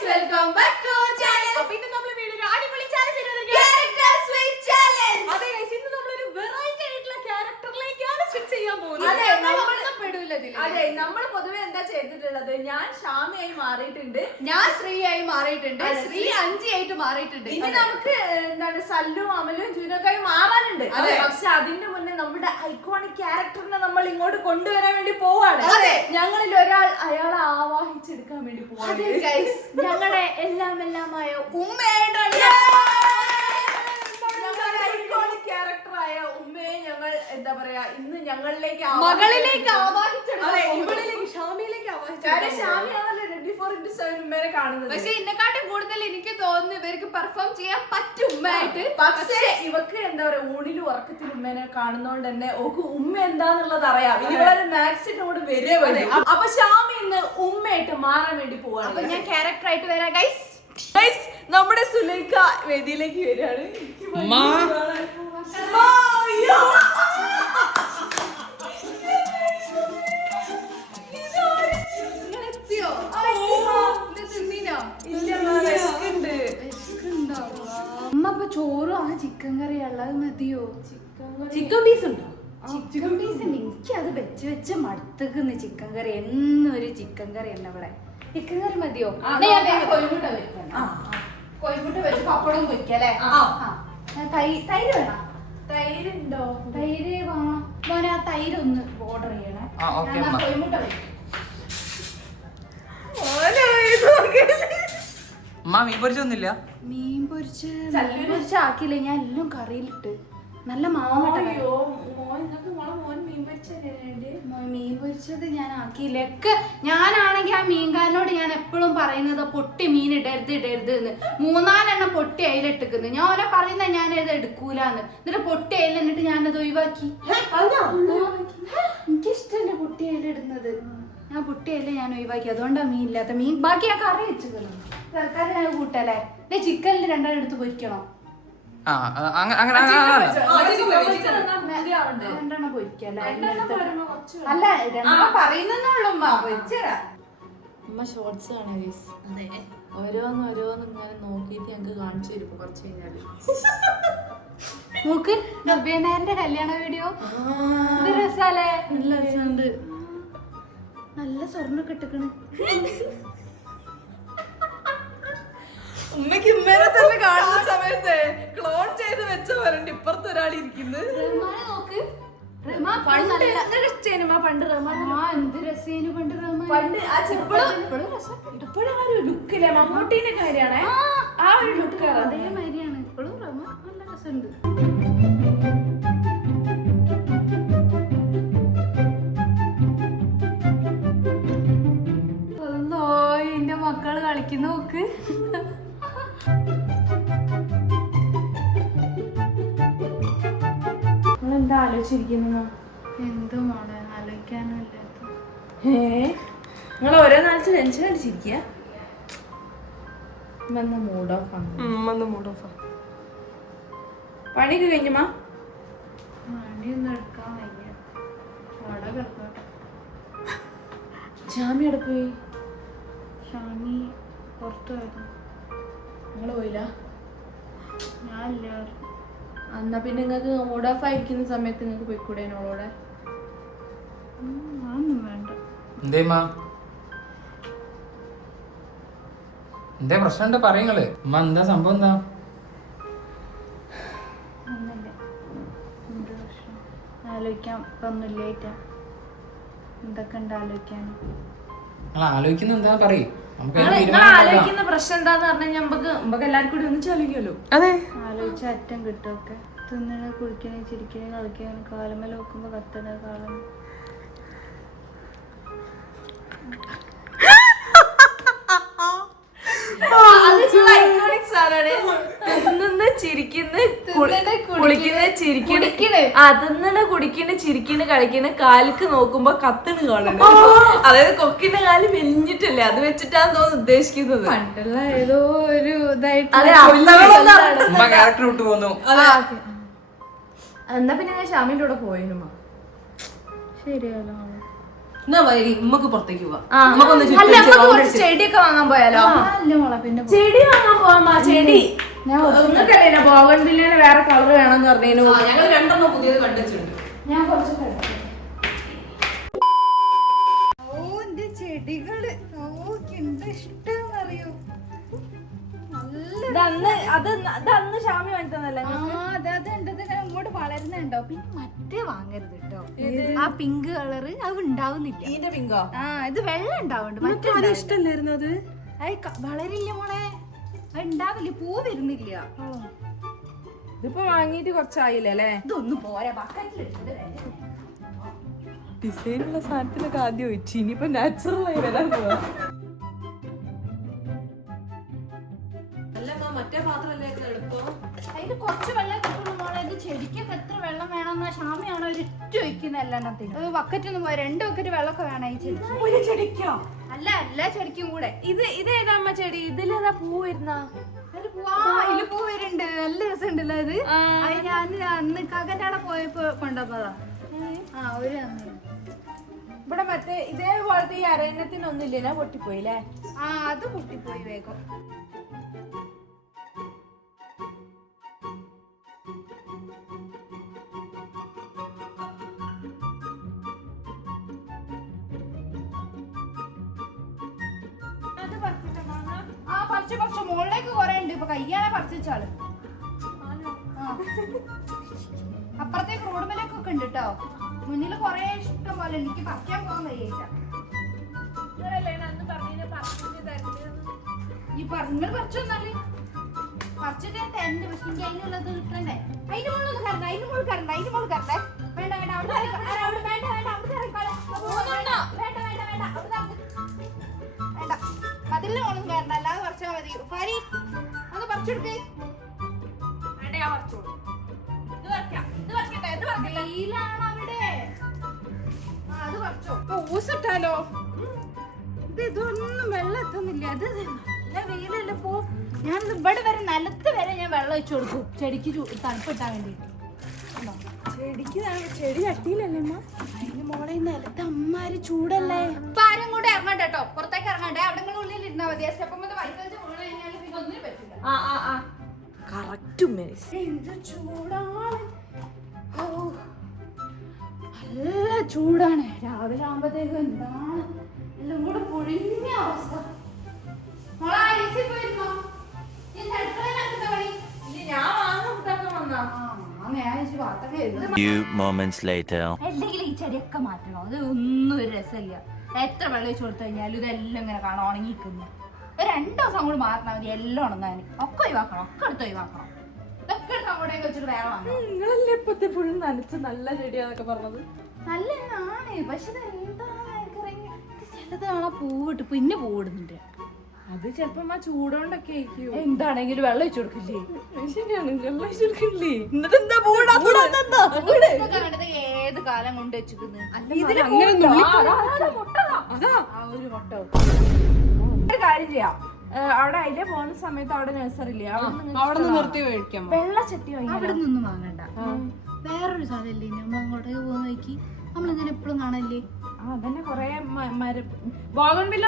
Guys welcome back to channel. അപ്പോൾ ഇന്ന് നമ്മൾ വീഡിയോ ഒരു അടിപൊളി ചാലഞ്ച് ക്യാരക്ടർ സ്വിച്ച് ചാലഞ്ച്. അതെ ഗൈസ്, ഇന്ന് നമ്മൾ ഒരു വെറൈറ്റി ആയിട്ടുള്ള ക്യാരക്ടറിലേക്കാണ് സ്വിച്ച് ചെയ്യാൻ പോകുന്നത്. അതെ, നമ്മൾ പൊതുവെ എന്താ ചെയ്തിട്ടുള്ളത്, ഞാൻ ഷാമിയായി മാറിയിട്ടുണ്ട്, ഞാൻ ശ്രീയായി മാറിയിട്ടുണ്ട്, ശ്രീ അഞ്ചിയായിട്ട് മാറിയിട്ടുണ്ട്. ഇനി നമുക്ക് എന്താണ് സല്ലും അമലും ജൂനൊക്കെ മാറാനുണ്ട്. പക്ഷെ അതിന്റെ മുന്നേ നമ്മുടെ ഐക്കോണിക് ക്യാരക്ടറിനെ നമ്മൾ ഇങ്ങോട്ട് കൊണ്ടുവരാൻ വേണ്ടി പോവാണ്. ഞങ്ങളിൽ ഒരാൾ അയാളെ ആവാഹിച്ചെടുക്കാൻ വേണ്ടി പോവാണ്. ഞങ്ങളുടെ എല്ലാമായ ഉമ്മയായിട്ടാണ് ഐക്കോണിക് ക്യാരക്ടറായ ഉമ്മയെ ഞങ്ങൾ എന്താ പറയാ ഇന്ന് ഞങ്ങളിലേക്ക് മകളിലേക്ക് ആവാഹിച്ചെടുക്കും. ഉമ്മേനെ കാണുന്നത്. പക്ഷെ എന്നെക്കാട്ടും കൂടുതൽ എനിക്ക് തോന്നുന്നു ഇവർക്ക് പെർഫോം ചെയ്യാൻ പറ്റും ഉമ്മയായിട്ട്. പക്ഷേ ഇവക്ക് എന്താ പറയാ ഊണിലും ഉറക്കത്തിലും ഉമ്മേനെ കാണുന്നോണ്ട് തന്നെ ഓക്ക് ഉമ്മ എന്താന്നുള്ളത് അറിയാം. ഇവരെ മാക്സിനോട് വരെ വരും. അപ്പൊ ഷാമി ഇന്ന് ഉമ്മയായിട്ട് മാറാൻ വേണ്ടി പോവാണ്. അപ്പൊ ഞാൻ ക്യാരക്ടർ ആയിട്ട് വരാം ഗൈസ്. നമ്മുടെ സുലൈഖ വേദിയിലേക്ക് വരികയാണ്. അമ്മ അപ്പൊ ചോറും ആ ചിക്കൻ കറി ഉള്ളത് മതിയോ? ചിക്കൻ പീസ് ഉണ്ടോ? ചിക്കൻ പീസ് ഉണ്ട്. എനിക്ക് അത് വെച്ച് മടുത്തുക്കുന്ന ചിക്കൻ കറി. എന്നൊരു ചിക്കൻ കറി അല്ല ഇവിടെ. ചിക്കൻ കറി മതിയോ? കോഴിമുട്ട വെച്ച് പപ്പടം പൊരിക്കല്ലേ? തൈര് വേണം. തൈരുണ്ടോ? തൈര് വേണം മോനെ. ആ തൈര് ഒന്ന് ഓർഡർ ചെയ്യണേ. കോഴിമുട്ട വെക്കും. മീൻ പൊരിച്ചൊന്നുമില്ല. മീൻ പൊരിച്ച ആക്കിയില്ല. ഞാൻ എല്ലാം കറിയിലിട്ട് നല്ല മാങ്ങ മീൻ പൊരിച്ചത് ഞാൻ ആക്കിയില്ല. ഒക്കെ ഞാനാണെങ്കിൽ ആ മീൻകാരനോട് ഞാൻ എപ്പോഴും പറയുന്നത് പൊട്ടി മീൻ ഇടരുത് എന്ന്. 3-4 പൊട്ടി അയിലിട്ടിക്കുന്നു. ഞാൻ ഓരോ പറയുന്ന ഞാൻ ഇത് എടുക്കൂലെന്ന്. എന്നിട്ട് പൊട്ടി അയില എന്നിട്ട് ഞാനത് ഒഴിവാക്കി. എനിക്കിഷ്ടല്ലേ പൊട്ടി അയിലിടുന്നത്. ഞാൻ പൊട്ടി അയില ഞാൻ ഒഴിവാക്കി. അതുകൊണ്ടാണ് മീൻ ഇല്ലാത്ത. മീൻ ബാക്കി ഞാൻ കറി വെച്ചിരുന്നു. തൽക്കാലം ഞാൻ കൂട്ടല്ലേ. ചിക്കനിൽ 2 എടുത്ത് പൊരിക്കണം. 2 പൊരിക്കല്ലേ. അല്ല 2 പറയുന്നുള്ളൂ. അമ്മ ഷോർട്സ് ആണ് ഗൈസ്. ഓരോന്ന് ഇങ്ങനെ നോക്കിയിട്ട് ഞങ്ങക്ക് കാണിച്ചു തരും കുറച്ച് കഴിഞ്ഞാല്. നോക്ക് നബിയനായന്റെ കല്യാണ വീഡിയോ. രസാലേ. നല്ല രസമുണ്ട്. നല്ല സ്വർണ്ണൊക്കെ ഇട്ടിക്കണ്. ഉമ്മക്ക് ഇമ്മേനെ തന്നെ കാണുന്ന സമയത്ത് ക്ലോൺ ചെയ്ത് വെച്ച പോലുണ്ട് ഇപ്പുറത്ത് ഒരാൾ ഇരിക്കുന്നത്. ഇപ്പോഴും ആ ഒരു ലുക്കില്ലേ, മമ്മൂട്ടീന്റെ കാര്യമാണ്. ആ ഒരു ലുക്ക് അതേമാതിരിയാണ് ഇപ്പോഴും. റഹ്മാൻ നല്ല രസമുണ്ട്. എന്റെ മക്കള് കളിക്കുന്ന നോക്ക്. എന്താ ആലോചിച്ചിരിക്കുന്നു? എന്ത് മോളെ ആലോചിക്കാനല്ല. നിങ്ങൾ ഓരോ നാളത്തെ ടെൻഷൻ അടിച്ചിരിക്കുക. മൂഡ് ഓഫ് ആണ്. പണിയൊക്കെ കഴിഞ്ഞമാ? പണിയൊന്നും എടുക്കാൻ വയ്യ. അവിടെ കിടക്കട്ടെ. ഷാമി അവിടെ പോയി. ഷാമി പുറത്തു പോയിരുന്നു. നിങ്ങൾ പോയില്ല? ഞാനില്ല. എന്നാ പിന്നെ നിങ്ങൾക്ക് മൂഡ് ഓഫ് ആയിരിക്കുന്ന സമയത്ത് നിങ്ങൾക്ക് പോയിക്കൂടെ എന്നോളോടെ? അതൊന്നും വേണ്ട. എന്തേ പ്രശ്നം പറയുങ്ങള്. അമ്മ എന്താ സംഭവം? എന്താ ഒന്നുമില്ല. എന്ത് പ്രശ്നം? ആലോചിക്കാം. ഇപ്പൊ ഒന്നുമില്ല. എന്തൊക്കെ ഉണ്ട് ആലോചിക്കാൻ? ആലോചിക്കുന്ന എന്താ പറയും. ആലോചിക്കുന്ന പ്രശ്നം എന്താന്ന് പറഞ്ഞാൽ നമുക്ക് എല്ലാവർക്കും കൂടി ഒന്നിച്ച് ആലോചിക്കുമല്ലോ. ആലോചിച്ച അറ്റം കിട്ടുമൊക്കെ. തിന്നണ കുടിക്കണേ ചിരിക്കണേ കളിക്കണേ കാലമേല വെക്കുമ്പോ കത്തണ കാലം. ചിരിക്കണ് കളിക്കണ് കാലിക്ക് നോക്കുമ്പോ കത്തണ് കാണുന്നു. അതായത് കൊക്കിന്റെ കാല് മെലിഞ്ഞിട്ടല്ലേ, അത് വെച്ചിട്ടാന്ന് തോന്നുന്നു ഉദ്ദേശിക്കുന്നത്. പണ്ടുള്ള ഏതോ ഒരു ഇതായിട്ട്. ക്യാരക്ടർ വിട്ടു പോന്നു. എന്നാ പിന്നെ ഞാൻ ഷാമിന്റെ കൂടെ പോയിരുന്നു. ശരിയല്ലോ. എന്നാ വൈകി ഉമ്മക്ക് പുറത്തേക്ക് പോവാം ആ. നമുക്കൊന്ന് അല്ല, ചുറ്റി നമുക്ക് round കുറച്ച് അടിച്ച്. ചെടിയൊക്കെ വാങ്ങാൻ പോയാലോ? അല്ല മോളെ പിന്നെ ചെടി വാങ്ങാൻ പോവാ. ചെടി നിങ്ങൾക്കല്ലേ ബോഗൺവില്ലിന് വേറെ കളർ വേണമെന്ന് പറഞ്ഞു. ആ, ഞങ്ങൾ രണ്ടെണ്ണം പുതിയത് കണ്ടുവച്ചിട്ടുണ്ട്. ഞാൻ കുറച്ച് ഓ എന്റെ ചെടികള് ഓ എന്ത് ഇഷ്ടമെന്നറിയോ. അന്ന് ഷാമി വാങ്ങിത്തന്നല്ലേ? ഇങ്ങോട്ട് വളരുന്നുണ്ടോ? പിന്നെ മറ്റേ വാങ്ങരുത് കേട്ടോ. ആ പിങ്ക് കളറ് അത് ഉണ്ടാവുന്നില്ല. ഇതിന്റെ പിങ്കോ? ആ ഇത് വെള്ളം ഉണ്ടാവുന്നുണ്ട്. മറ്റേ ഇഷ്ടല്ലായിരുന്നു അത് വളരില്ല മോളെ. അത് ഉണ്ടാവില്ല. പൂ വരുന്നില്ല. ഇതിപ്പോ വാങ്ങിയിട്ട് കുറച്ചായില്ലേ അല്ലേ? ഇതൊന്നും പോരാ. ബക്കറ്റിലിട്ട് ഡിസൈനുള്ള സാധനത്തിനൊക്കെ ആദ്യം വെച്ചു. ഇനിയിപ്പോ നാച്ചുറൽ ആയി വരാൻ പോവാ. അല്ല മറ്റേ പാത്രല്ലേ എളുപ്പം. അതിന് കുറച്ച് വെള്ളം കിട്ടുള്ളൂ മോളെ. ഇത് ചെടിക്കൊക്കെ എത്ര വെള്ളം വേണമെന്നാ ഷാമിയാണോ ഒരിറ്റ ഒഴിക്കുന്ന എല്ലാത്തിനും. ബക്കറ്റ് ഒന്നും പോയി 2 ബക്കറ്റ് വെള്ളമൊക്കെ വേണം ഈ ചെടിക്ക്. ഒരു ചെടിക്കോ? അല്ല എല്ലാ ചെടിക്കും കൂടെ. ഇതേതാ അമ്മ ചെടി? ഇതിലേതാ പൂ വരുന്ന? ഇതില് പൂ വരുന്നുണ്ട്. നല്ല രസമുണ്ടല്ലോ ഇത്. അത് ഞാൻ അന്ന് കകന്റെ അവിടെ പോയപ്പോ കൊണ്ടുവന്നതാ. ആ ഒരു ഇവിടെ മറ്റേ ഇതേപോലത്തെ ഈ അരണ്യത്തിനൊന്നുമില്ല, പൊട്ടിപ്പോയില്ലേ? ആ അത് പൊട്ടിപ്പോയി വേഗം. ആ പറിച്ചു മുകളിലേക്ക് കൊറേ ഉണ്ട്. ഇപ്പൊ കയ്യാണെ പറിച്ചാള്. അപ്പുറത്തേക്ക് റോഡ് മേലേക്കൊക്കെ ഉണ്ട് കേട്ടോ. മുന്നിൽ കൊറേ ഇഷ്ടം പോലെ എനിക്ക് പറിക്കാൻ പോകാൻ വയ്യേറ്റ. ഈ നിങ്ങൾ പറിച്ചൊന്നല്ലേ പറിച്ചിട്ട് തരുന്നുണ്ട്. പക്ഷെ എനിക്ക് അതിനുള്ളത് കിട്ടണ്ടേ. അതിന്റെ മുകളിൽ കറണ്ട. അതിന്റെ മുകളിൽ കറണ്ട. അതിന്റെ മുകളിൽ കറണ്ടേ. വേണ്ട വേണ്ട അവിടെ വേണ്ട വേണ്ട അവിടെ ഇറങ്ങിക്കോളെ. വേണ്ട വേണ്ട വേണ്ട അവിടെ വേണ്ട. അതിന്റെ മുകളിൽ കയറണ്ട. അല്ലാതെ പറിച്ചാൽ മതി. പാരി ഒന്ന് പറിച്ചെടുക്കേ. വെയിലാണ് അവിടെ. അത് പറിച്ചോ. ഊസിട്ടാലോ? ഇതൊന്നും വെള്ളം എത്തുന്നില്ല. അത് നല്ല വെയിലല്ലേ. പോ ഞാൻ ഇവിടെ വരെ നിലത്ത് വരെ ഞാൻ വെള്ളം ഒഴിച്ചു കൊടുക്കും ചെടിക്ക് തണുപ്പിട്ടാൻ വേണ്ടിട്ട്. ചെടി ചട്ടിയിലല്ലേ അമ്മ? അതിന് മോളെ നിലത്ത് അമ്മാര് ചൂടല്ലേ. ഇപ്പൊ ആരും കൂടെ ഇറങ്ങണ്ട കേട്ടോ. പുറത്തേക്ക് ഇറങ്ങണ്ടേ. അവിടെ ഉള്ളിൽ ഇരുന്നാ മതി. ആ സ്റ്റെപ്പ് വൈകോച്ച് വീണ് കഴിഞ്ഞാൽ പിന്നെ ഒന്നിനും പറ്റില്ല. എന്ത് ചൂടാണ്. ഓ നല്ല ചൂടാണ്. രാവിലെ ആകുമ്പോഴത്തേക്കും എന്താണ് എല്ലാം കൂടെ പൊഴിഞ്ഞ അവസ്ഥ. മോളെ AC പോയിരുന്നോ? Few moments later. അല്ലെങ്കിൽ ഈ ചെടിയൊക്കെ മാറ്റണം. അത് ഒന്നും ഒരു രസമില്ല. എത്ര വെള്ളം ഒഴിച്ചു കൊടുത്തു കഴിഞ്ഞാലും ഇതെല്ലാം ഇങ്ങനെ കാണാൻ ഉണങ്ങിക്കുന്നു. 2 ദിവസം കൂടി മാറണം മതി എല്ലാം ഉണങ്ങാൻ. ഒക്കെ ഒഴിവാക്കണം. ഒക്കെ എടുത്ത് ഒഴിവാക്കണം. ഇതൊക്കെ എടുത്ത് അങ്ങോട്ടേക്ക് വെച്ചിട്ട് വേറെ വാങ്ങണം. നിങ്ങളല്ലേ ഇപ്പത്തെ ഫുൾ നനച്ച് നല്ല ചെടിയാന്നൊക്കെ പറഞ്ഞത്? നല്ലതാണ്. പക്ഷെ ചിലത് കാണാൻ പൂവിട്ട് പിന്നെ പൂവിടുന്നുണ്ട്. അത് ചെലപ്പോ ആ ചൂടോണ്ടൊക്കെ ആയിരിക്കും. എന്താണെങ്കിലും വെള്ളം ഒഴിച്ചു കൊടുക്കില്ലേ? ശരിയാണ്, വെള്ളം ഒഴിച്ചെടുക്കില്ലേ? കണ്ടത് ഏത് കാലം കൊണ്ട് വെച്ചിരിക്കുന്നത്. ഒരു കാര്യം ചെയ്യാം. അവിടെ അതിലെ പോകുന്ന സമയത്ത് അവിടെ നഴ്സറി ഇല്ലേ, അവിടെ നിന്ന് നിർത്തി മേടിക്കാം. വെള്ളച്ചട്ടി അവിടെ നിന്നും വാങ്ങണ്ട. വേറൊരു സ്ഥലമല്ലേ നമ്മൾ അങ്ങോട്ടേക്ക് പോകുന്ന വഴിക്ക് നമ്മളിങ്ങനെ എപ്പോഴും കാണല്ലേ. അതന്നെ കൊറേ ബോഗൺവില്ല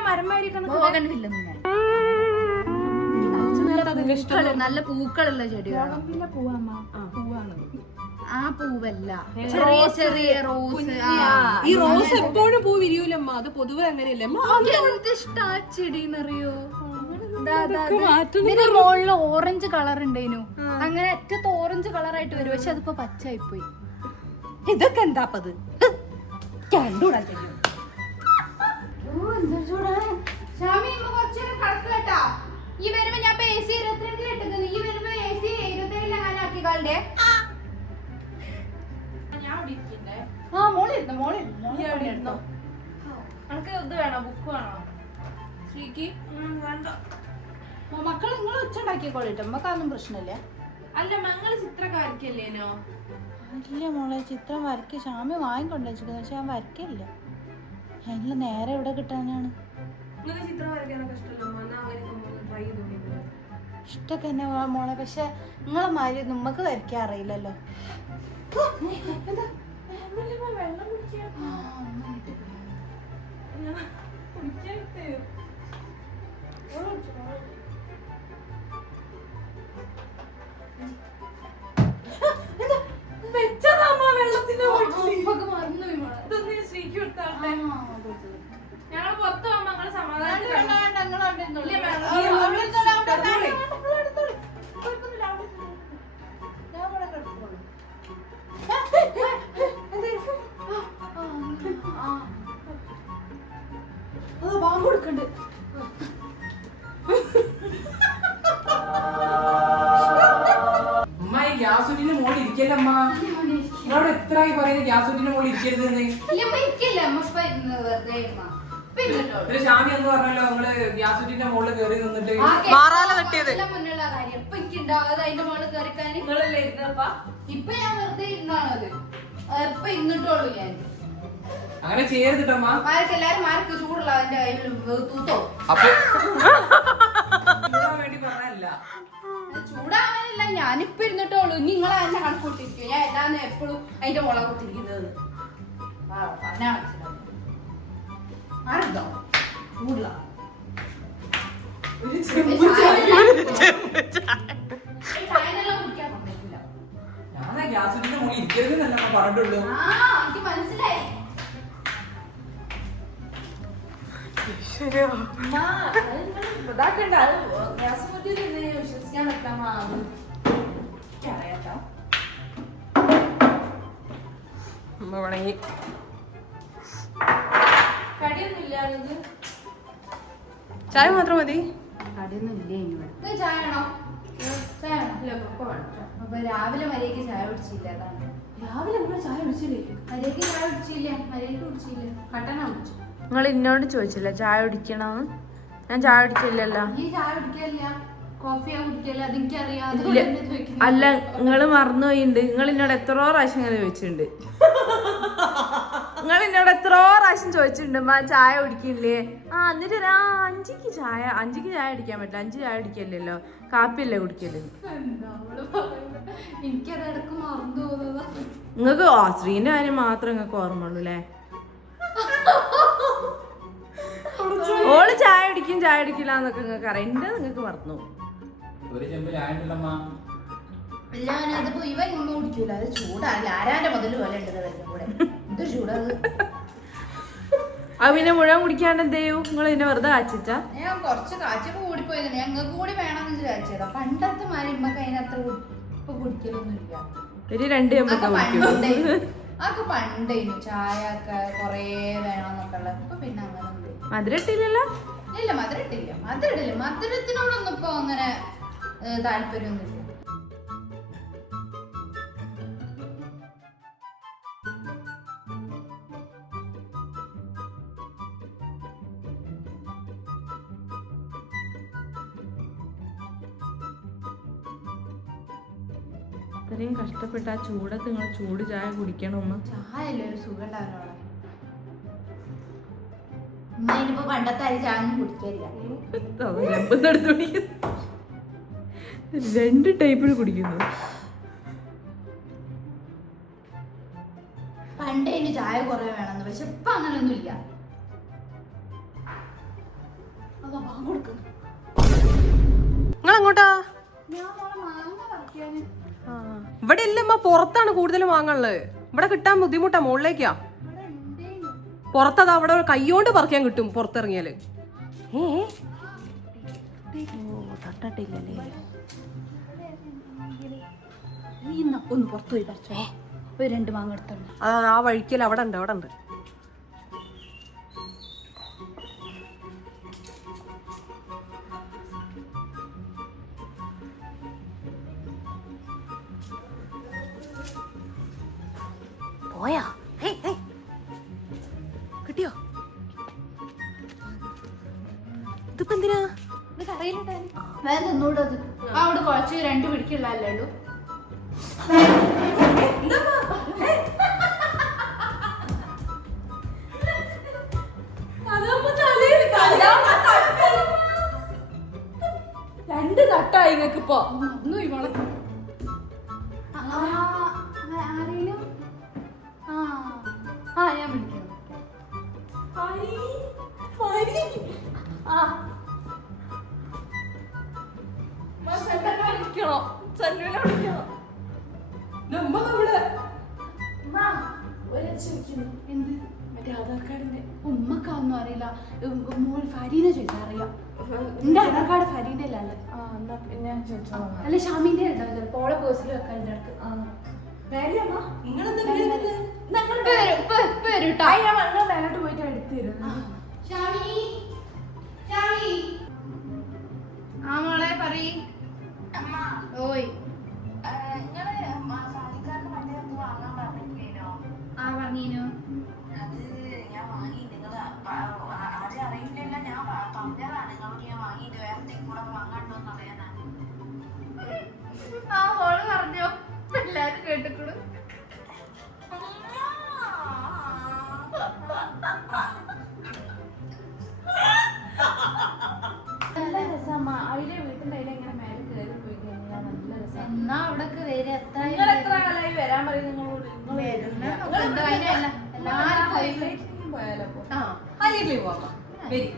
നല്ല പൂക്കളുള്ള ചെടികളാണ്. ആ പൂവല്ല, ചെറിയ ചെറിയ റോസ്. ഈ റോസ് എപ്പോഴും പൂ വിരിയൂലമ്മ, അത് പൊതുവെ അങ്ങനെയല്ലേ? എന്ത് ഇഷ്ടാ ചെടിന്നറിയോ. ഇതിന്റെ മുകളില് ഓറഞ്ച് കളർ ഉണ്ടേനു. അങ്ങനെ അറ്റത്ത് ഓറഞ്ച് കളറായിട്ട് വരും. പക്ഷെ അതിപ്പോ പച്ചായിപ്പോയി. ഇതൊക്കെ എന്താപ്പത്? എന്തൊരു ചൂടാണ്. ഈ വരുമ്പോ ഞാൻ AC 22 ഇട്ടത്. ഈ വരുമ്പോ AC 27 അങ്ങനെ ആക്കിക്കാളുടെ. ആ മോളിരുന്നോ മോളിരുന്നോ. നമുക്ക് ഇത് വേണോ, ബുക്ക് വേണോ ശ്രീക്ക്? മക്കൾ നിങ്ങൾ ഉച്ച ഉണ്ടാക്കിക്കോളിട്ടോ. നമുക്കതൊന്നും പ്രശ്നമില്ല. അല്ല മങ്ങള് ചിത്രകാരിക്കല്ലേനോ? ഇല്ല മോളെ, ചിത്രം വരയ്ക്ക ഷാമി വാങ്ങിക്കൊണ്ട് വെച്ചിരിക്കുന്നത്. പക്ഷെ ഞാൻ വരയ്ക്കില്ല. അതിനുള്ള നേരെ എവിടെ കിട്ടാനാണ്. ചിത്രം വരയ്ക്കാനൊക്കെ ഇഷ്ടമൊക്കെ തന്നെ മോളെ. പക്ഷെ നിങ്ങളെ മാതിരി നമുക്ക് വരയ്ക്കാൻ അറിയില്ലല്ലോ. വെള്ളത്തിന്റെ ഉമ്മക്ക് മറന്നുപോയി മോളെ. ശ്രീക്ക് കൊടുത്താട്ടെ ആ, ഞങ്ങൾ പുറത്ത് പോകുമ്പോ ഞങ്ങള് വേണ്ട, സമാധാനം വേണ്ട, വേണ്ട, നിങ്ങൾ അവിടെ ഇരുന്നോളൂ. ഇല്ല, വേണ്ട. അവിടെ ഇരുന്നോളൂ, അവിടെ ഇരുന്നോളൂ. നിങ്ങൾ എടുത്തോളൂ. കുഴപ്പമൊന്നുമില്ല, അവിടെ ഇരുന്നോളൂ. ഞാൻ ഇവിടെ കിടന്നോളൂ. എന്തേലും? അത് ബാങ്ക് കൊടുക്കണ്ട്. ഉമ്മ ഈ ഗ്യാസ് കുറ്റിന്റെ മുകളിൽ ഇരിക്കല്ലേ അമ്മ? നിങ്ങളോട് എത്രയായി പറയുന്നത് ഗ്യാസ് കുറ്റിന്റെ മുകളിൽ ഇരിക്കരുത് എന്ന്? ഇല്ല, അമ്മ ഇരിക്കില്ല. അമ്മ ഇപ്പൊ ഇരുന്ന് വെറുതെ ഇരുന്നാ. ഇപ്പൊ ഇരുന്നിട്ടോളൂ. ഒരു ഷാമി എന്ന് പറഞ്ഞല്ലോ നിങ്ങള് ഗ്യാസ് കുറ്റിന്റെ മുകളിൽ കയറി നിന്നിട്ട് മാറാല തട്ടിയത്. എല്ലാം മുന്നുള്ള കാര്യം. ഇപ്പൊ എനിക്കുണ്ടാവാതെ അതിന്റെ മുകളിൽ കയറിക്കാൻ നിങ്ങളല്ലേ ഇരുന്നപ്പാ ഇപ്പൊ ഞാൻ വെറുതെ ഇരുന്നാണത്. ഇപ്പൊ ഇരുന്നിട്ടുള്ളൂ ഞാൻ. അങ്ങനെ ചെയ്യരുതിട്ടമ്മ. മാർക്ക് എല്ലാരും മാർക്ക് ചൂടുള്ള അതിന്റെ കയ്യിൽ തൂത്തോ. അപ്പൊ ചൂടാൻ വേണ്ടി പറഞ്ഞല്ല. ചൂടാവാനല്ല, ഞാനിപ്പൊ ഇരുന്നിട്ടുള്ളൂ. ഇനി നിങ്ങളെ തന്നെ കണക്കൂട്ടിരിക്കും. ഞാൻ എല്ലാന്ന് എപ്പോഴും അതിന്റെ മുള കുത്തിരിക്കുന്നത്. പറഞ്ഞാ മനസ്സിലാവും. ആരുണ്ടോ ചൂടുള്ള ചായനെല്ലാം കുടിക്കാൻ പറ്റില്ല. ഞാൻ ഗ്യാസ് കുറ്റിന്റെ മുകളിൽ ഇരിക്കരുത് എന്നല്ല പറഞ്ഞിട്ടുള്ളൂ. ആ, എനിക്ക് മനസ്സിലായി. ഇതാക്കണ്ട അത് ഗ്യാസ് കുറ്റിയിൽ വിശ്വസിക്കാൻ പറ്റാമോ അറിയാട്ടോ അമ്മ വണങ്ങി. കടിയൊന്നുമില്ല അത് ചായ മാത്രം മതി. കടിയൊന്നും ഇല്ലേ ഇനി ചായ വേണോ? ചായ വേണോ? ഇല്ല പപ്പ വേണ്ട അപ്പൊ രാവിലെ മര്യാദക്ക് ചായ കുടിച്ചില്ല. അതാണ് രാവിലെ നമ്മള് ചായ കുടിച്ചില്ലേ മര്യാദക്ക് ചായ കുടിച്ചില്ല. മര്യാദക്ക് കുടിച്ചില്ല. കട്ടന കുടിച്ചു. നിങ്ങൾ എന്നോട് ചോദിച്ചില്ല ചായ കുടിക്കണമെന്ന്? ഞാൻ ചായ കുടിക്കില്ലല്ലോ. ഈ ചായ കുടിക്കല്ല, കോഫിയാ കുടിക്കല്ല, അതെനിക്കറിയാം. ഇല്ല. അതുകൊണ്ട് എന്നെ ചോദിക്കുന്നത്. അല്ല, നിങ്ങൾ മറന്നുപോയിണ്ട്. നിങ്ങൾ എന്നോട് എത്രയോ പ്രാവശ്യം ഇങ്ങനെ ചോദിച്ചിട്ടുണ്ട്. നിങ്ങൾ എന്നോട് എത്രയോ പ്രാവശ്യം ചോദിച്ചിട്ടുണ്ട് അമ്മ ചായ കുടിക്കില്ലേ? എന്നിട്ട് 5ക്ക് ചായ കുടിക്കാൻ പറ്റില്ല. 5 ചായ കുടിക്കല്ലോ, കാപ്പിയല്ലേ കുടിക്കല്? എന്താ അവള് പറയുന്നത്? എനിക്കത് ഇടക്ക് മറന്നു പോകുന്നതാ. നിങ്ങൾക്ക് ശ്രീന്റെ കാര്യം മാത്രം നിങ്ങൾക്ക് ഓർമ്മ ഉള്ളൂ അല്ലേ? ഓള് ചായ കുടിക്കില്ല എന്നൊക്കെ നിങ്ങൾക്ക് അറിയാം. എന്റെ നിങ്ങൾക്ക് മറന്നു. ഒരു ചെമ്പ് ചായണ്ടല്ലമ്മ. ഇല്ല, അതിപ്പോ ഇവൻ ഇമ്മ കുടിക്കൂല. അത് ചൂടാണ്. ആരാന്റെ മുതൽ പോലെ ഉണ്ട് വെള്ളം കൂടെ. എന്തൊരു ചൂടാത്. അത് പിന്നെ മുഴുവൻ കുടിക്കാണ്ട് എന്ത് ചെയ്യൂ? നിങ്ങൾ പിന്നെ വെറുതെ കാച്ചിച്ചാ? ഞാൻ കുറച്ച് കാച്ചൊക്കെ കൂടിപ്പോയത്. ഞങ്ങൾക്ക് കൂടി വേണമെന്ന് വിചാരിച്ചതാ. പണ്ടത്തെ മാറി ഇമ്മക്ക് അതിനത്ര ഇപ്പൊ കുടിക്കലൊന്നുമില്ല. ഒരു 2 ചെമ്പൊക്കെ കുടിക്കും. അതൊക്കെ പണ്ടേനു ചായ ഒക്കെ കൊറേ വേണമെന്നൊക്കെ ഉള്ള. ഇപ്പൊ പിന്നെ അങ്ങനെ മധുരം ഇട്ടില്ലല്ലോ? ഇല്ല, മധുരം ഇട്ടില്ല. മധുരത്തിനോടൊന്നും ഇപ്പൊ അങ്ങനെ താല്പര്യമൊന്നുമില്ല. ഇത്രയും കഷ്ടപ്പെട്ട് ആ ചൂടത്ത് നിങ്ങൾ ചൂട് ചായ കുടിക്കണമെന്ന്. ചായ അല്ലേ ഒരു സുഖം ഉണ്ടാവില്ല. ഇനിയിപ്പോ പണ്ടത്തെ അരി ചായ ഒന്നും കുടിക്കില്ല. 2 ടൈപ്പിൽ കുടിക്കുന്നു. പണ്ടേ ഇനി ചായ കുറെ വേണമെന്ന്. പക്ഷെ ഇപ്പൊ അങ്ങനെയൊന്നും ഇല്ല. അതാ ബാങ്ക് കൊടുക്കുന്നു. നിങ്ങൾ അങ്ങോട്ടാ? ഞാൻ മോളെ മാങ്ങ പറിക്കാന്. ഇവിടെ ഇല്ലമ്മ, പുറത്താണ് കൂടുതൽ വാങ്ങുള്ളത്. ഇവിടെ കിട്ടാൻ ബുദ്ധിമുട്ടാ. മുകളിലേക്കാ. ഇവിടെ ഉണ്ടേനു. പുറത്തത് അവിടെ കൈയോണ്ട് പറിക്കാൻ കിട്ടും പുറത്തിറങ്ങിയാല്. നീ ഇന്ന് ഒന്ന് പുറത്തു പോയി പറിച്ചോ. ഒരു 2 മാങ്ങ എടുത്തോളൂ. ആ വഴിക്കൽ അവിടെ ഉണ്ട്, അവിടെ ഉണ്ട്. പോയാ? കിട്ടിയോ? ഇതിപ്പോ എന്തിനാ? വേറെ ഒന്നുകൂടെ അവിടെ കുറച്ച് 2 പിടിക്കുള്ളല്ലേ ഉള്ളൂ. രണ്ട് തട്ടായി നിങ്ങക്ക് ഇപ്പൊ ആരെയും ഞാൻ വിളിക്കാം. വിളിക്കണോ? സല്ലുവിനെ വിളിക്കണോ? ഉമ്മ ഇവിടെ ഉമ്മ, ഒരു ചോദിക്കുന്നു. എന്ത്? മറ്റേ ആധാർ കാർഡിന്റെ ഉമ്മക്കൊന്നും അറിയില്ല. മോൾ ഫരീനെ ചോദിച്ചാൽ അറിയാം. എന്റെ ആധാർ കാർഡ് ഫരീന്റെ അല്ലാണ്ട്. എന്നാ പിന്നെ ഞാൻ ചോദിച്ചോളാം. അല്ല ഷാമിന്റെ ഉണ്ടാവും ചിലപ്പോ. ഓളെ പേഴ്സിൽ വെക്കാൻ എന്റെ അടുത്ത്. വേലയമ്മ, നിങ്ങളെന്താ ഞങ്ങൾ വരൂട്ടോ. മേലോട്ട് പോയിട്ട് എടുത്തു തരുന്നു. ഷാമി, ഷാമി. ആ മോളെ പറയ്. ഓയ്. ആ പറഞ്ഞീനു. ആ മോള് പറഞ്ഞോ, എല്ലാരും കേട്ടിക്കൂടും. നല്ല രസമ്മ. അതിലെ വീട്ടിന്റെ അതിലെ ഇങ്ങനെ മേലെ കയറി പോയി കഴിഞ്ഞാൽ നല്ല രസം. എന്നാ അവിടൊക്കെ വരെ നിങ്ങൾ എത്ര കാലമായി വരാൻ പറയും നിങ്ങളോട്? പോയാലോ? ഹൈലി പോവാം. വരി.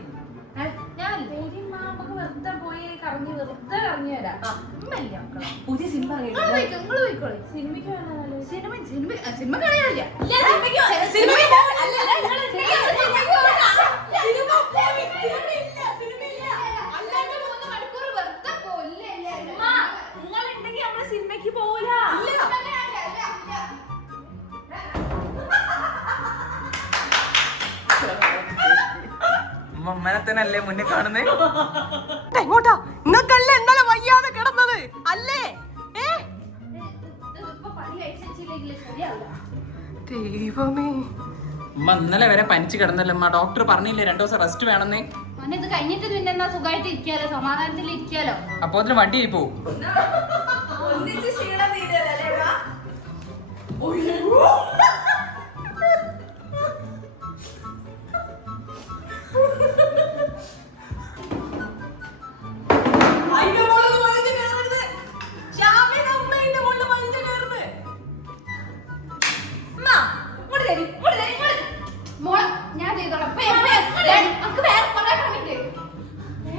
ഞാൻ നമുക്ക് വെറുതെ പോയി കറങ്ങി വെറുതെ കറങ്ങി വരാം. പുതിയ സിനിമ നിങ്ങള് പോയിക്കോളി. സിനിമയ്ക്ക് വരാനല്ലോ. സിനിമ കളയാനില്ല. നിങ്ങളുണ്ടെങ്കിൽ നമ്മള് സിനിമയ്ക്ക് പോവില്ല. ഉമ്മനെ തന്നെ അല്ലേ മുന്നേ കാണുന്നേ? എങ്ങോട്ടാ? നിങ്ങൾക്കല്ലേ ഇന്നലെ വയ്യാതെ കിടന്നത് അല്ലേ? ദൈവമേ, ഉമ്മ ഇന്നലെ വരെ പനിച്ച് കിടന്നല്ലോ അമ്മ. ഡോക്ടർ പറഞ്ഞില്ലേ 2 ദിവസം റെസ്റ്റ് വേണമെന്നേ. ഇത് കഴിഞ്ഞിട്ട് പിന്നെ എന്നാ സുഖമായിട്ട് ഇരിക്കാലോ, സമാധാനത്തിൽ ഇരിക്കാലോ. അപ്പൊ അതിന് വണ്ടിയായി പോവും. ഒന്നിച്ച് ക്ഷീണം തീരല്ലേ? മോളെ ഞാൻ ചെയ്തോളാം. നമുക്ക് വേറെ കുറെ പണിയുണ്ട്.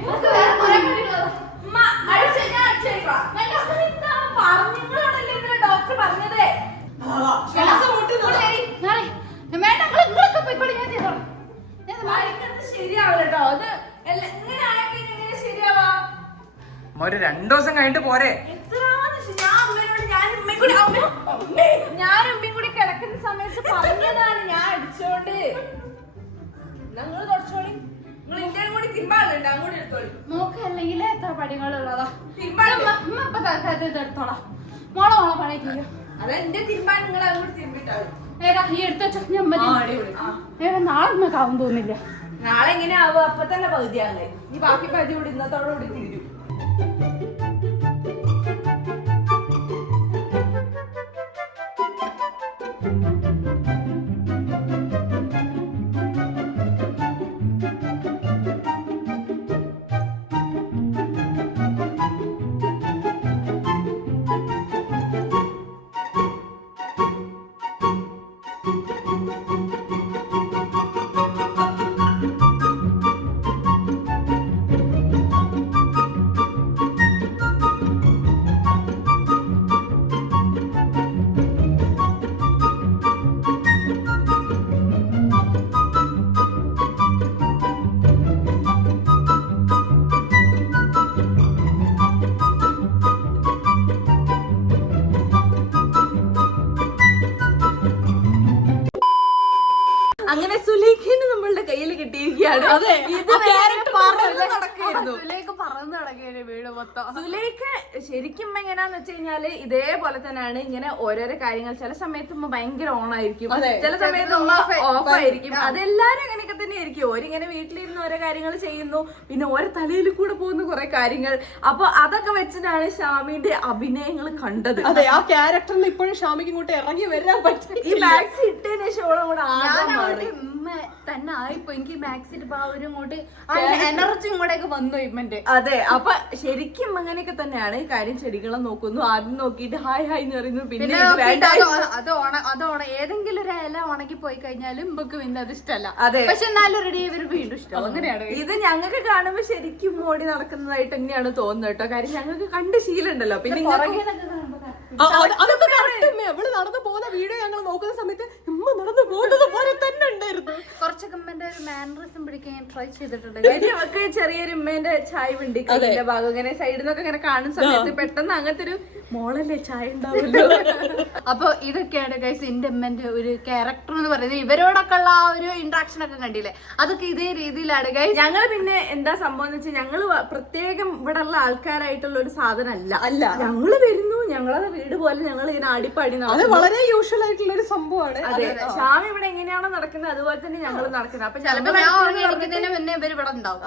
നമുക്ക് വേറെ കുറെ പണിയുള്ളത്. ഡോക്ടർ പറഞ്ഞത് നിങ്ങളൊക്കെ പോയിക്കോളി, ഞാൻ ചെയ്തോളാം. ശരിയാവില്ല കേട്ടോ. അത് ഇങ്ങനെ ആക്കി എങ്ങനെ ശരിയാവാ? അമ്മ ഒരു 2 ദിവസം കഴിഞ്ഞിട്ട് പോരെ. ഞാൻ ഉമ്മയും കൂടി കിടക്കുന്ന സമയത്ത് പറഞ്ഞതാണ് ഞാൻ അടിച്ചോണ്ട്. നിങ്ങൾ കുറച്ചോളി. നിങ്ങൾ ഇന്ത്യയും കൂടി തിരുമ്പാളുണ്ട്, അങ്ങോട്ട് എടുത്തോളി. മോക്ക് അല്ലെങ്കിൽ എത്ര പണികളുള്ളതാ. തിരുമ്പാൻ ഇപ്പൊ തൽക്കാലത്ത് ഇതെടുത്തോളാം. മോളെ പണി ചെയ്യും. അതെന്റെ തിരുമ്പാൻ നിങ്ങൾ അങ്ങോട്ട് തിരുമ്പിട്ടാളി. ഏതാ ഈ എടുത്ത് വെച്ചോ. ഞാൻ നാളെ നമുക്ക് ആവും തോന്നില്ല. നാളെ എങ്ങനെ ആവുക? അപ്പൊ തന്നെ പകുതിയാണല്ലേ. ഈ ബാക്കി പകുതി കൂടി ഇന്നത്തോടുകൂടി തീരും. അങ്ങനെ സുലൈഖിന് നമ്മളുടെ കയ്യിൽ കിട്ടിയിരിക്കുകയാണ്. സുലൈഖ ശരിക്കും എങ്ങനെയാന്ന് വെച്ച് കഴിഞ്ഞാല് ഇതേപോലെ തന്നെയാണ്. ഇങ്ങനെ ഓരോരോ കാര്യങ്ങൾ ചില സമയത്ത് ഉമ്മ ഭയങ്കര ഓണായിരിക്കും, ചില സമയത്ത് ഉമ്മ ഓഫ് ആയിരിക്കും. അതെല്ലാരും അങ്ങനെയൊക്കെ തന്നെ ആയിരിക്കും. ഓരിങ്ങനെ വീട്ടിലിരുന്ന് ഓരോ കാര്യങ്ങൾ ചെയ്യുന്നു, പിന്നെ ഓരോ തലയിൽ കൂടെ പോകുന്ന കുറെ കാര്യങ്ങൾ. അപ്പൊ അതൊക്കെ വെച്ചിട്ടാണ് ഷാമിന്റെ അഭിനയങ്ങൾ കണ്ടത്. അതെ, ആ ക്യാരക്ടറിന് ഇപ്പോഴും ഷാമിക്ക് ഇങ്ങോട്ട് ഇറങ്ങി വരാൻ പറ്റും. ഈ മാക്സി ഇട്ടതിന് ശേഷം ഓളം കൂടെ ആകെ മാറി. ഉമ്മ തന്നെ ആയിപ്പോ എനിക്ക് മാക്സിന്റെ ആ ഒരു ഇങ്ങോട്ട് എനർജി ഇങ്ങോട്ടേക്ക് വന്നു ഇമ്മന്റെ. അതെ, അപ്പൊ ശരിക്കും അങ്ങനെയൊക്കെ തന്നെയാണ് കാര്യം. ചെടികളെ നോക്കുന്നു, ആദ്യം നോക്കിയിട്ട് ഹായ് ഹായ് എന്ന് പറയുന്നു, പിന്നെ ഇത് വേണ്ട. ഏതെങ്കിലും ഒരു ഇല ഉണക്കി പോയി കഴിഞ്ഞാലും ഇമ്പക്ക് പിന്നെ അത് ഇഷ്ടമല്ല. അതെ. പക്ഷെ എന്നാലും റെഡി ഇവർ വീണ്ടും ഇഷ്ടം. അങ്ങനെയാണ് ഇത് ഞങ്ങൾക്ക് കാണുമ്പോ ശരിക്കും മോടി നടക്കുന്നതായിട്ട് തന്നെയാണ് തോന്നുന്നത് കേട്ടോ. കാര്യം ഞങ്ങൾക്ക് കണ്ട് ശീലമുണ്ടല്ലോ. പിന്നെ അതൊക്കെ correct അമ്മേ. അവള് നടന്നു പോകുന്ന വീഡിയോ ഞങ്ങൾ നോക്കുന്ന സമയത്ത് ഉമ്മ നടന്നു പോകുന്നത് പോലെ തന്നെ ഉണ്ടായിരുന്നു. കുറച്ചൊക്കെ ഉമ്മന്റെ ഒരു മാനറിസം പിടിക്കാൻ ട്രൈ ചെയ്തിട്ടുണ്ട്. അവർക്ക് ചെറിയൊരു ഉമ്മേന്റെ ചായ ഉണ്ട് കയ്യിന്റെ ഭാഗം ഇങ്ങനെ സൈഡിൽ നിന്നൊക്കെ ഇങ്ങനെ കാണുന്ന സമയത്ത് പെട്ടെന്ന് അങ്ങനത്തെ ഒരു മോളല്ലേ ചായ ഉണ്ടാവുമല്ലോ. അപ്പൊ ഇതൊക്കെയാണ് ഗൈസ് എന്റെ ഉമ്മന്റെ ഒരു ക്യാരക്ടർ എന്ന് പറയുന്നത്. ഇവരോടൊക്കെ ഉള്ള ആ ഒരു ഇന്ററാക്ഷൻ ഒക്കെ കണ്ടില്ലേ, അതൊക്കെ ഇതേ രീതിയിലാണ് ഗൈസ്. ഞങ്ങള് പിന്നെ എന്താ സംഭവം എന്ന് വെച്ചാൽ ഞങ്ങള് പ്രത്യേകം ഇവിടെ ഉള്ള ആൾക്കാരായിട്ടുള്ള ഒരു സാധനം അല്ല. ഞങ്ങള് വരുന്നു, ഞങ്ങളത് വീട് പോലെ ഞങ്ങൾ ഇങ്ങനെ ആടിപ്പാടി അത് വളരെ യൂഷ്വൽ ആയിട്ടുള്ള ഒരു സംഭവമാണ്. അതെ, ശ്യാം ഇവിടെ എങ്ങനെയാണോ നടക്കുന്നത് അതുപോലെ തന്നെ ഞങ്ങൾ നടക്കുന്നത്. അപ്പൊ ചിലപ്പോ ഞാൻ ഉറങ്ങിയിരിക്കുന്നതിന് മുന്നേ ഇവര് ഇവിടെ ഉണ്ടാവും.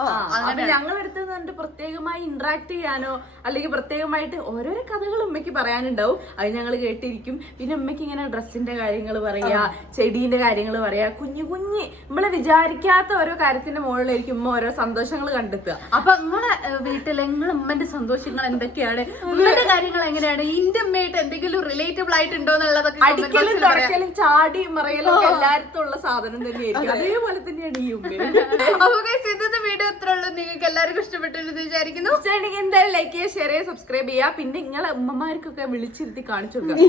അപ്പൊ ഞങ്ങളടുത്ത് നിന്നിട്ട് പ്രത്യേകമായി ഇന്ററാക്ട് ചെയ്യാനോ അല്ലെങ്കിൽ പ്രത്യേകമായിട്ട് ഓരോരോ കഥകൾ ഉമ്മയ്ക്ക് പറയാനുണ്ടാവും. അത് ഞങ്ങൾ കേട്ടിരിക്കും. പിന്നെ ഉമ്മയ്ക്ക് ഇങ്ങനെ ഡ്രസ്സിന്റെ കാര്യങ്ങൾ പറയാ, ചെടീന്റെ കാര്യങ്ങൾ പറയാ, കുഞ്ഞു കുഞ്ഞ് നമ്മളെ വിചാരിക്കാത്ത ഓരോ കാര്യത്തിന്റെ മുകളിലായിരിക്കും ഉമ്മ ഓരോ സന്തോഷങ്ങൾ കണ്ടെത്തുക. അപ്പൊ നിങ്ങളെ വീട്ടിലെ നിങ്ങളെ ഉമ്മന്റെ സന്തോഷങ്ങൾ എന്തൊക്കെയാണ്, ഉമ്മന്റെ കാര്യങ്ങൾ എങ്ങനെയാണ്, ഇന്റെ ഉമ്മയായിട്ട് എന്തെങ്കിലും റിലേറ്റബിൾ ആയിട്ടുണ്ടോ എന്നുള്ളതൊക്കെ അടിക്കലും തുറക്കലും ചാടി മറയലും ഒക്കെ എല്ലായിടത്തും ഉള്ള സാധനം തന്നെയായിരിക്കും. അതേപോലെ തന്നെയാണ് ഈ ഉമ്മ. അപ്പൊ ഇന്നത്തെ വീഡിയോ ഇത്രേ ഉള്ളൂ. നിങ്ങൾക്ക് എല്ലാവർക്കും ഇഷ്ടപ്പെട്ടെന്ന് വിചാരിക്കുന്നു. എന്തായാലും ലൈക്ക് ചെയ്യുക, ഷെയർ ചെയ്യുക, സബ്സ്ക്രൈബ് ചെയ്യുക. പിന്നെ നിങ്ങളെ ഉമ്മമാർക്കൊക്കെ വിളിച്ചിരുത്തി കാണിച്ചു കൊടുക്കുക,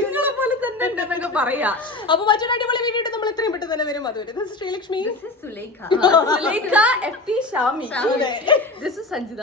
നിങ്ങളെ പോലെ തന്നെ ഉണ്ടെന്നൊക്കെ പറയാ. അപ്പൊ മറ്റൊരു അടിപൊളി വീഡിയോ നമ്മൾ എത്രയും പെട്ടെന്ന് തന്നെ വരും. അതുവരെ Sreelakshmi, Sulekha, FT Shami, this is Sanjitha.